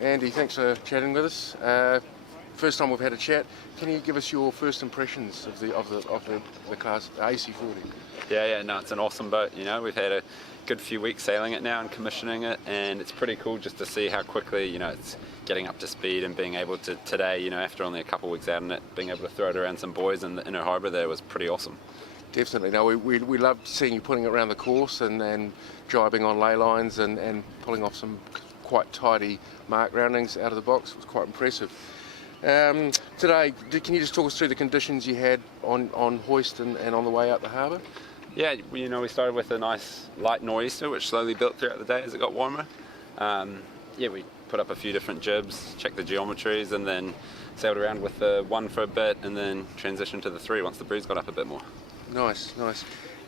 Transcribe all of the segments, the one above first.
Andy, thanks for chatting with us. First time we've had a chat. Can you give us your first impressions of the class AC40? Yeah, no, it's an awesome boat. You know, we've had a good few weeks sailing it now and commissioning it, and it's pretty cool just to see how quickly, you know, it's getting up to speed and being able to today, you know, after only a couple of weeks out in it, being able to throw it around some buoys in the inner harbour there was pretty awesome. Definitely. No, we loved seeing you putting it around the course and jibing on ley lines and pulling off some quite tidy mark roundings out of the box. It was quite impressive. Today, can you just talk us through the conditions you had on hoist and on the way out the harbour? Yeah, you know, we started with a nice light nor'easter, which slowly built throughout the day as it got warmer. Yeah, we put up a few different jibs, checked the geometries, and then sailed around with the 1 for a bit, and then transitioned to the 3 once the breeze got up a bit more. Nice.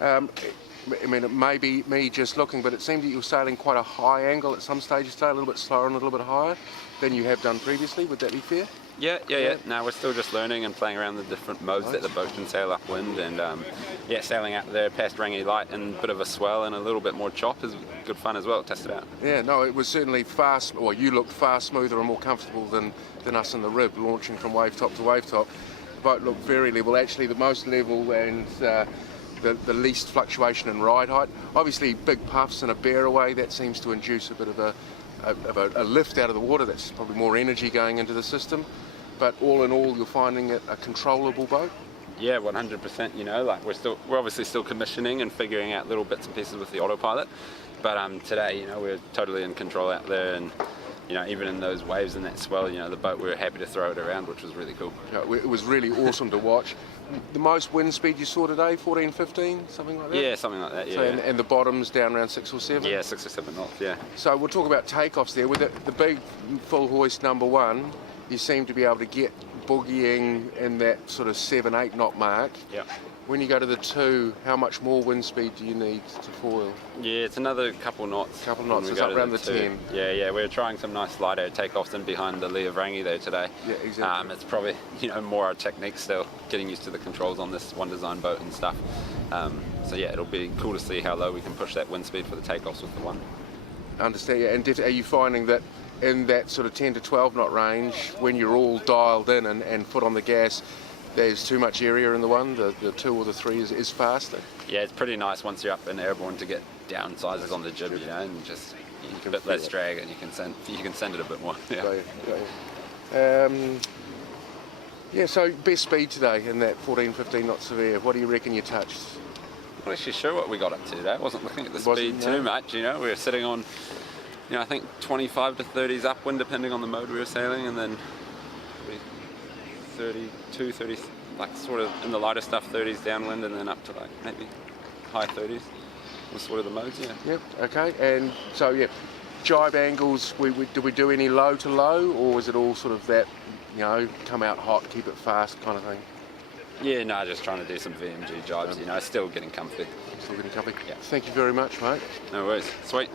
I mean, it may be me just looking, but it seemed that you were sailing quite a high angle at some stages today, a little bit slower and a little bit higher than you have done previously. Would that be fair? Yeah. No, we're still just learning and playing around the different modes that the boat can sail upwind, and yeah, sailing out there past Rangi Light and a bit of a swell and a little bit more chop is good fun as well. Test it out. Yeah, no, it was certainly fast. Well, you looked far smoother and more comfortable than us in the rib, launching from wave top to wave top. The boat looked very level, actually the most level and the least fluctuation in ride height. Obviously, big puffs and a bear away, that seems to induce a bit of a lift out of the water. That's probably more energy going into the system. But all in all, you're finding it a controllable boat? Yeah, 100%. You know, like we're obviously still commissioning and figuring out little bits and pieces with the autopilot. But today, you know, we're totally in control out there, and you know, even in those waves and that swell, you know, the boat, we were happy to throw it around, which was really cool. Yeah, it was really awesome to watch. The most wind speed you saw today, 14, 15, something like that? Yeah, something like that, yeah. So, and the bottom's down around 6 or 7? Yeah, 6 or 7 knots, yeah. So we'll talk about takeoffs there. With the big full hoist number 1, you seem to be able to get boogieing in that sort of 7, 8 knot mark. Yeah. When you go to the 2, how much more wind speed do you need to foil? Yeah, it's another couple knots. Couple knots, it's up around the 10. Yeah, we're trying some nice light air takeoffs in behind the lee of Rangi there today. Yeah, exactly. It's probably, you know, more our technique still, getting used to the controls on this one design boat and stuff. So yeah, it'll be cool to see how low we can push that wind speed for the takeoffs with the 1. Understand, yeah. And are you finding that in that sort of 10 to 12 knot range, when you're all dialed in and foot on the gas, there's too much area in the 1, the 2 or the 3 is faster? Yeah, it's pretty nice once you're up and airborne to get down sizes on the jib, you know, and just a bit less drag, and you can send it a bit more. Yeah. Yeah, so best speed today in that 14, 15 knot severe, what do you reckon you touched? I'm not actually sure what we got up to today. I wasn't looking at the speed too much, you know. We were sitting on, you know, I think 25 to 30s upwind depending on the mode we were sailing, and then 32, 30, like sort of in the lighter stuff 30s downwind, and then up to like maybe high 30s was sort of the modes, yeah. Yep, okay, and so yeah, jibe angles, did we do any low to low, or was it all sort of that, you know, come out hot, keep it fast kind of thing? Yeah, no, just trying to do some VMG jibes, you know, still getting comfy. Yeah. Thank you very much, mate. No worries, sweet.